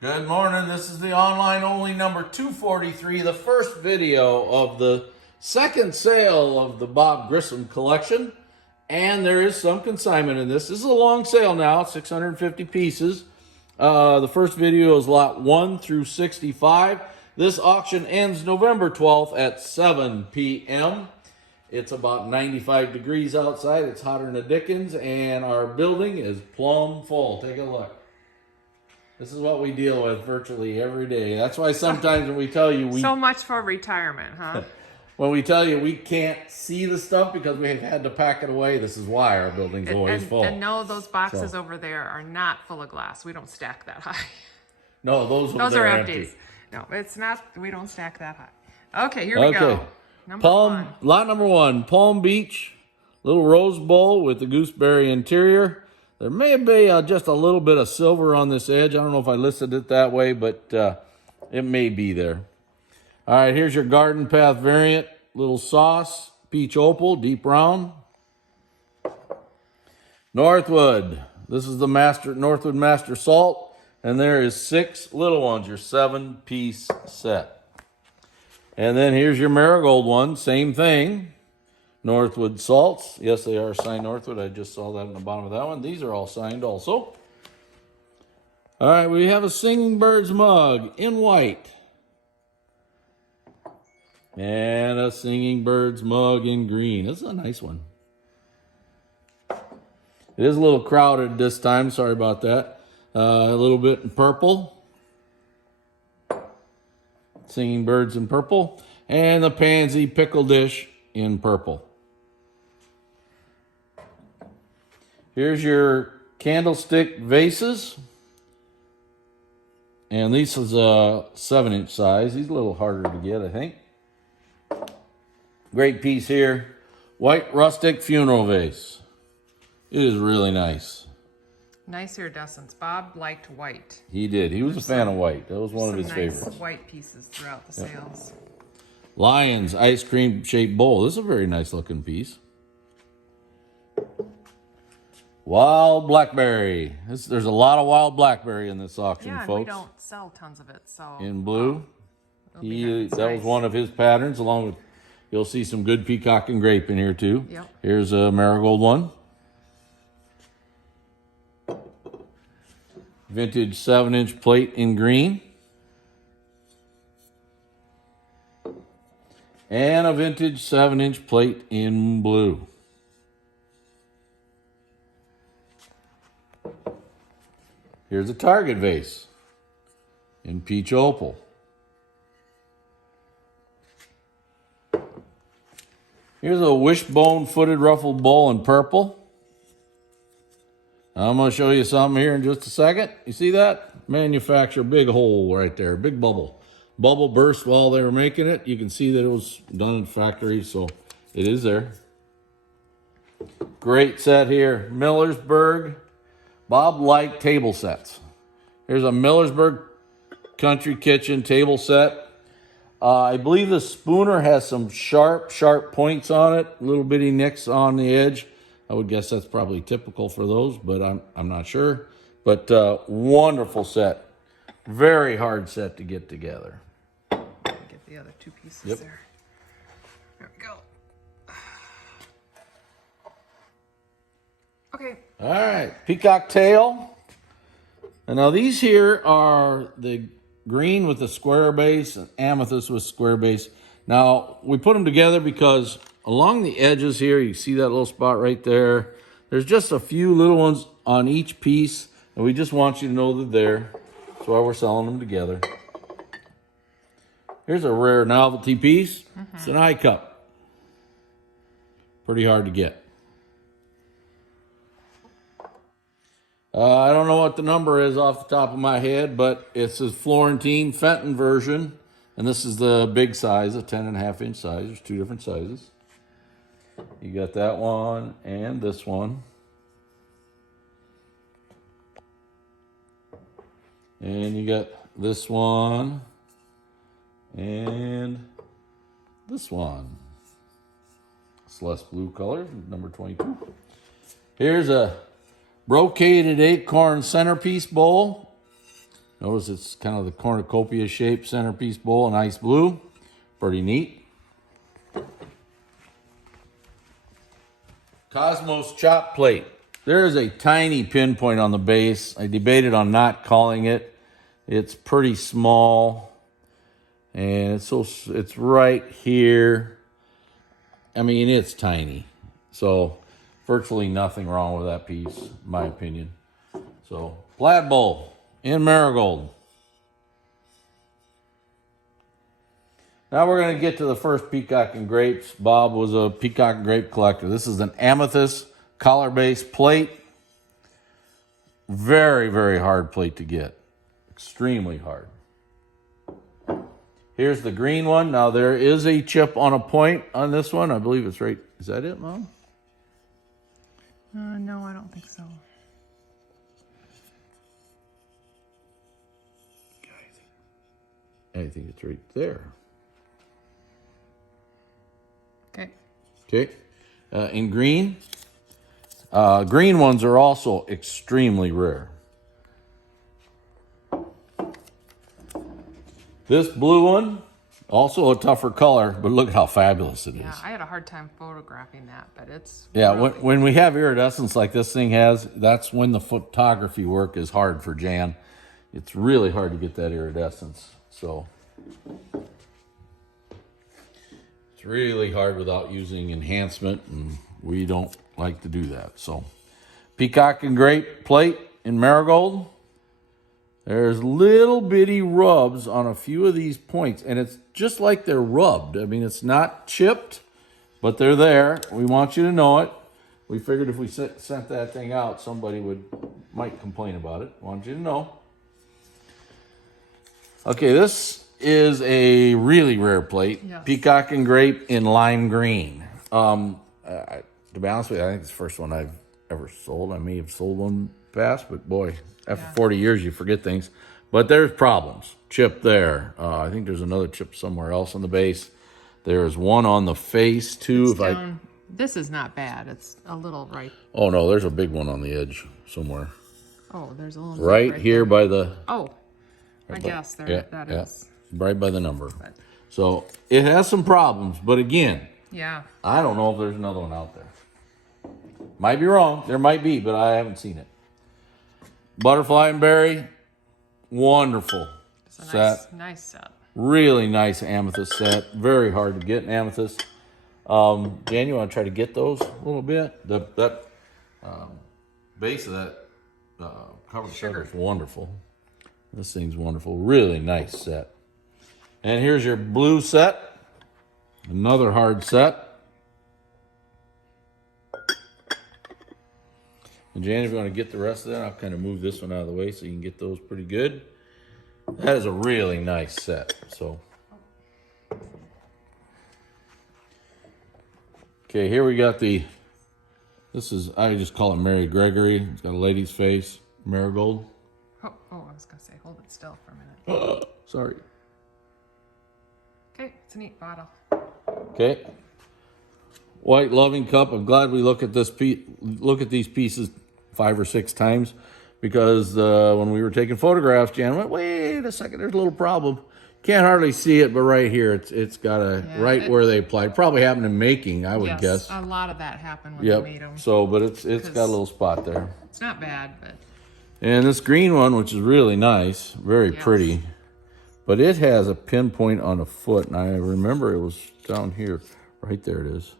Good morning. This is the online only number 243, the first video of the second sale of the Bob Grissom collection. And there is some consignment in this. This is a long sale now, 650 pieces. The first video is lot 1 through 65. This auction ends November 12th at 7 p.m. It's about 95 degrees outside. It's hotter than the dickens, and our building is plumb full. Take a look. This is what we deal with virtually every day. That's why sometimes when we tell you so much for retirement, huh? when we tell you we can't see the stuff because we've had to pack it away, this is why our building's always full. And no, those boxes over there are not full of glass. We don't stack that high. No, those are empty. No, it's not. We don't stack that high. Okay, here we go. Lot number 1, Palm Beach, little rose bowl with the gooseberry interior. There may be just a little bit of silver on this edge. I don't know if I listed it that way, but it may be there. All right, here's your garden path variant. Little sauce, peach opal, deep round. Northwood. This is the Northwood Master Salt. And there is 6 little ones, your 7-piece set. And then here's your marigold one, same thing. Northwood salts. Yes, they are signed Northwood. I just saw that in the bottom of that one. These are all signed also. All right, we have a Singing Birds mug in white. And a Singing Birds mug in green. This is a nice one. It is a little crowded this time. Sorry about that. A little bit in purple. Singing Birds in purple. And the Pansy Pickle Dish in purple. Here's your candlestick vases. And this is a 7-inch size. These are a little harder to get, I think. Great piece here. White rustic funeral vase. It is really nice. Nice iridescence. Bob liked white. He did. He was a fan of white. That was one of his favorites. Nice white pieces throughout the sales. Lion's ice cream shaped bowl. This is a very nice looking piece. Wild blackberry. There's a lot of wild blackberry in this auction, folks. And we don't sell tons of it, so. In blue. That was one of his patterns, along with, you'll see some good peacock and grape in here too. Yep. Here's a marigold one. Vintage 7-inch plate in green. And a vintage 7-inch plate in blue. Here's a Target vase in peach opal. Here's a wishbone footed ruffled bowl in purple. I'm going to show you something here in just a second. You see that? Manufacturer, big hole right there, big bubble. Bubble burst while they were making it. You can see that it was done in factory, so it is there. Great set here. Millersburg. Bob liked table sets. Here's a Millersburg Country Kitchen table set. I believe the spooner has some sharp points on it, little bitty nicks on the edge. I would guess that's probably typical for those, but I'm not sure. But wonderful set. Very hard set to get together. Get the other 2 pieces there. There we go. Okay. All right, peacock tail. And now these here are the green with the square base and amethyst with square base. Now, we put them together because along the edges here, you see that little spot right there. There's just a few little ones on each piece, and we just want you to know that they're there. That's why we're selling them together. Here's a rare novelty piece. It's an eye cup. Pretty hard to get. I don't know what the number is off the top of my head, but it's a Florentine Fenton version. And this is the big size, a 10.5-inch size. There's 2 different sizes. You got that one and this one. And you got this one and this one. Celeste blue color, number 22. Here's a brocaded acorn centerpiece bowl. Notice it's kind of the cornucopia shaped centerpiece bowl in ice blue. Pretty neat. Cosmos chop plate. There is a tiny pinpoint on the base. I debated on not calling it. It's pretty small. And it's right here. I mean, it's tiny. So virtually nothing wrong with that piece, in my opinion. So plaid bowl in marigold. Now we're going to get to the first peacock and grapes. Bob was a peacock and grape collector. This is an amethyst collar-based plate. Very, very hard plate to get. Extremely hard. Here's the green one. Now there is a chip on a point on this one. I believe it's right. Is that it, Mom? No, I don't think so. I think it's right there. Okay. Okay. In green. Green ones are also extremely rare. This blue one, also a tougher color, but look at how fabulous it is. Yeah, I had a hard time photographing that, but it's Yeah, really... when we have iridescence like this thing has, that's when the photography work is hard for Jan. It's really hard to get that iridescence. So it's really hard without using enhancement, and we don't like to do that. So peacock and grape plate in marigold. There's little bitty rubs on a few of these points, and it's just like they're rubbed. I mean, it's not chipped, but they're there. We want you to know it. We figured if we sent that thing out, somebody might complain about it. Want you to know. Okay, this is a really rare plate. Yes. Peacock and grape in lime green. To be honest with you, I think it's the first one I've ever sold. I may have sold one past, but boy, after 40 years, you forget things. But there's problems. Chip there. I think there's another chip somewhere else on the base. There's one on the face, too. This is not bad. It's a little right. Oh, no, there's a big one on the edge somewhere. Oh, there's a little right here there. By the... Oh, I guess there. That is. Right by the number. But, so it has some problems, but again, yeah, I don't know if there's another one out there. Might be wrong. There might be, but I haven't seen it. Butterfly and berry, wonderful it's a set. nice set. Really nice amethyst set. Very hard to get an amethyst. Jan, you want to try to get those a little bit? That base of that covered sugar is wonderful. This thing's wonderful. Really nice set. And here's your blue set. Another hard set. And Jan, if you want to get the rest of that, I'll kind of move this one out of the way so you can get those pretty good. That is a really nice set. So, okay, here we got this is, I just call it Mary Gregory. It's got a lady's face, marigold. Oh, I was going to say, hold it still for a minute. Sorry. Okay, it's a neat bottle. Okay. White loving cup. I'm glad we look at these pieces 5 or 6 times, because when we were taking photographs, Jan went, wait a second, there's a little problem. Can't hardly see it, but right here, it's got where they applied. Probably happened in making, I would guess. A lot of that happened when they made them. So, but it's got a little spot there. It's not bad, but. And this green one, which is really nice, very pretty, but it has a pinpoint on a foot, and I remember it was down here. Right there it is.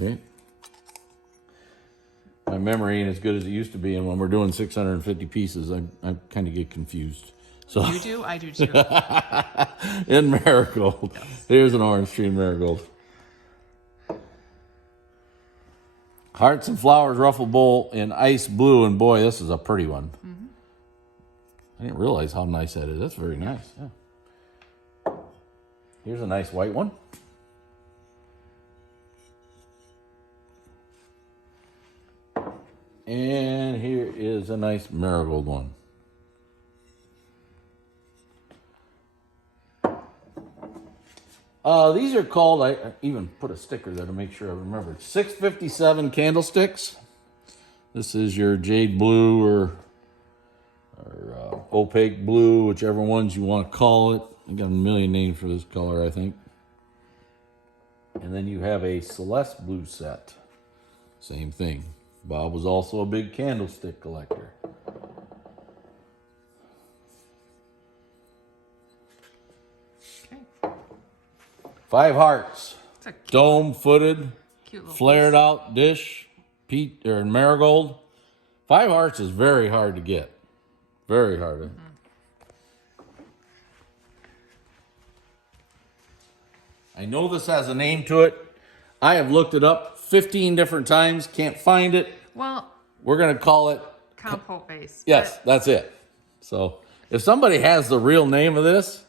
Okay. My memory ain't as good as it used to be, and when we're doing 650 pieces, I kind of get confused. So you do? I do too. In marigold. Yes. Here's an orange tree marigold. Hearts and Flowers Ruffle Bowl in ice blue, and boy, this is a pretty one. Mm-hmm. I didn't realize how nice that is. That's very nice. Yeah. Here's a nice white one. And here is a nice marigold one. These are called, I even put a sticker there to make sure I remember, 657 candlesticks. This is your jade blue or or opaque blue, whichever ones you want to call it. I got a million names for this color, I think. And then you have a Celeste blue set. Same thing. Bob was also a big candlestick collector. Okay. 5 hearts. It's a cute, Dome-footed, cute little flared piece. out dish, peach or marigold. 5 hearts is very hard to get. Very hard. I know this has a name to it. I have looked it up 15 different times, can't find it. Well, We're going to call it... compote base. Yes, that's it. So if somebody has the real name of this,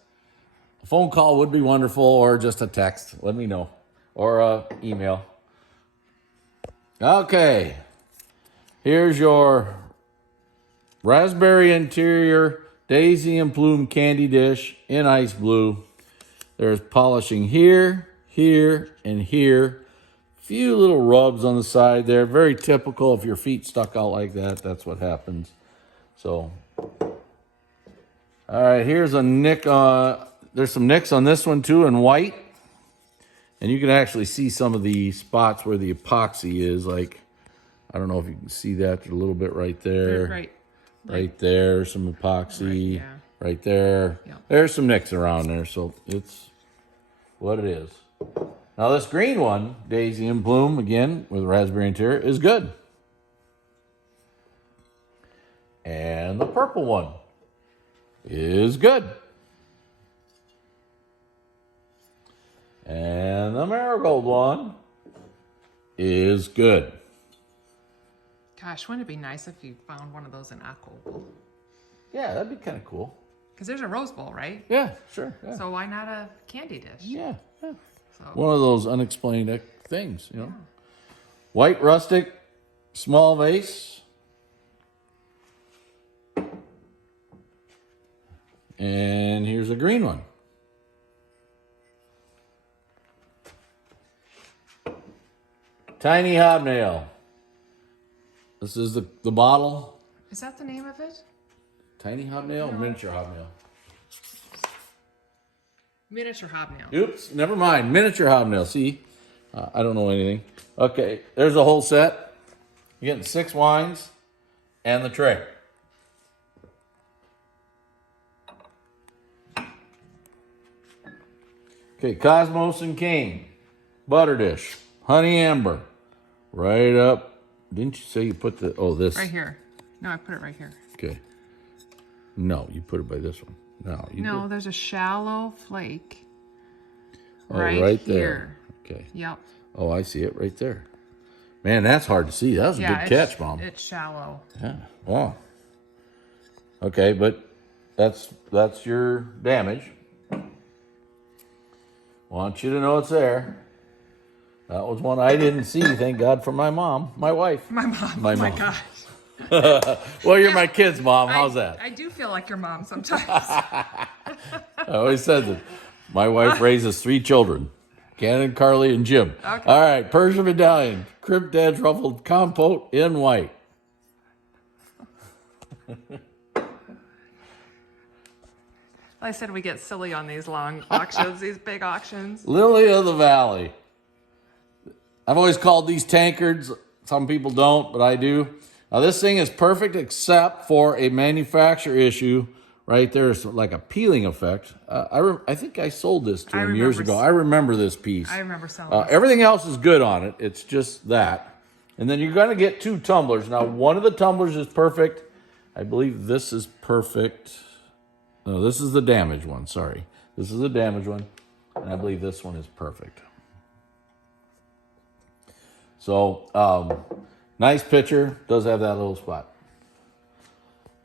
a phone call would be wonderful, or just a text. Let me know. Or a email. Okay. Here's your raspberry interior daisy and plume candy dish in ice blue. There's polishing here, here, and here. Few little rubs on the side there. Very typical. If your feet stuck out like that, that's what happens. So, all right, here's a nick. There's some nicks on this one too in white. And you can actually see some of the spots where the epoxy is. Like, I don't know if you can see that a little bit right there. Right there, some epoxy. Right there. Yeah. There's some nicks around there, so it's what it is. Now this green one, Daisy and Bloom, again, with raspberry interior, is good. And the purple one is good. And the marigold one is good. Gosh, wouldn't it be nice if you found one of those in aqua opal? Yeah, that'd be kind of cool. Because there's a rose bowl, right? Yeah, sure. Yeah. So why not a candy dish? Yeah. So, One of those unexplained things, you know. White rustic, small vase. And here's a green one. Tiny hobnail. This is the bottle. is that the name of it? Tiny hobnail or miniature hobnail? Miniature hobnail. Oops, never mind. Miniature hobnail. See, I don't know anything. Okay, there's a whole set. You're getting 6 wines and the tray. Okay, Cosmos and King. Butter dish. Honey amber. Right up. Didn't you say you put the... Oh, this. Right here. No, I put it right here. Okay. No, you put it by this one. No, you No, did. there's a shallow flake. Oh, right there. here. Okay. Yep. Oh, I see it right there. Man, that's hard to see. That was a good catch, Mom. It's shallow. Yeah. Wow. Okay, but that's your damage. Want you to know it's there. That was one I didn't see. Thank God for my mom, my wife. My mom. My oh my mom. gosh. Well, you're my kid's mom. How's that? I do feel like your mom sometimes. I always said that. My wife raises 3 children. Cannon, Carly, and Jim. Okay. All right, Persian Medallion, crimped edge ruffled compote in white. I said we get silly on these long auctions, these big auctions. Lily of the Valley. I've always called these tankards. Some people don't, but I do. Now this thing is perfect except for a manufacturer issue. Right there is like a peeling effect. I think I sold this to him years ago. I remember this piece. I remember selling this. Everything else is good on it. It's just that. And then you're going to get 2 tumblers. Now, one of the tumblers is perfect. I believe this is perfect. No, this is the damaged one. Sorry. This is the damaged one. And I believe this one is perfect. So, nice picture. Does have that little spot.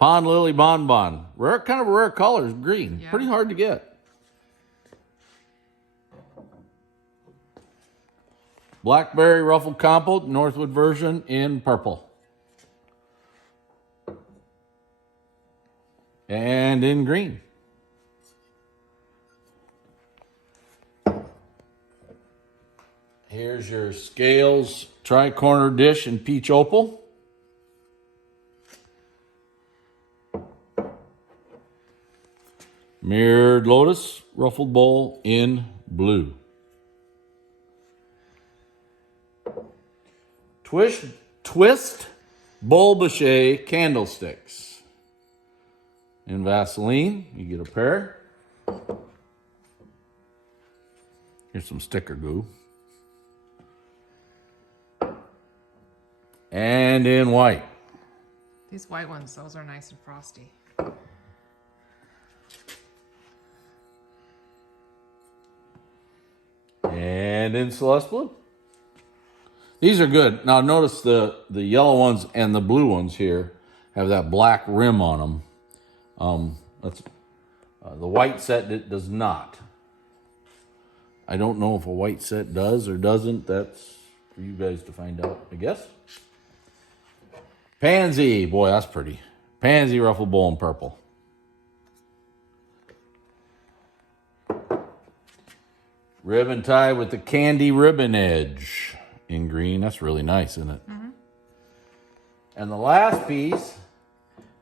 Pond Lily Bonbon. Rare, kind of a rare color. Green. Yeah. Pretty hard to get. Blackberry Ruffled Compote, Northwood version in purple. And in green. Here's your Scales tri-corner dish in peach opal. Mirrored lotus, ruffled bowl in blue. Twist Bulbachet candlesticks. In Vaseline, you get a pair. Here's some sticker glue. And in white. These white ones, those are nice and frosty. And in Celeste blue. These are good. Now notice the yellow ones and the blue ones here have that black rim on them. The white set it does not. I don't know if a white set does or doesn't. That's for you guys to find out, I guess. Pansy. Boy, that's pretty. Pansy ruffled bowl in purple. Ribbon tie with the candy ribbon edge in green. That's really nice, isn't it? Mm-hmm. And the last piece,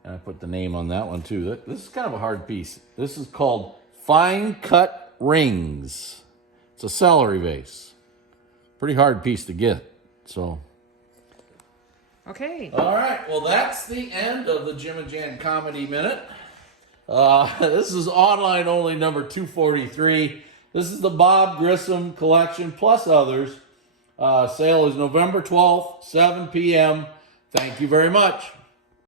and I put the name on that one too. This is kind of a hard piece. This is called Fine Cut Rings. It's a celery vase. Pretty hard piece to get. So. Okay. All right. Well, that's the end of the Jim and Jan Comedy Minute. This is online only number 243. This is the Bob Grissom collection plus others. Sale is November 12th, 7 p.m. Thank you very much.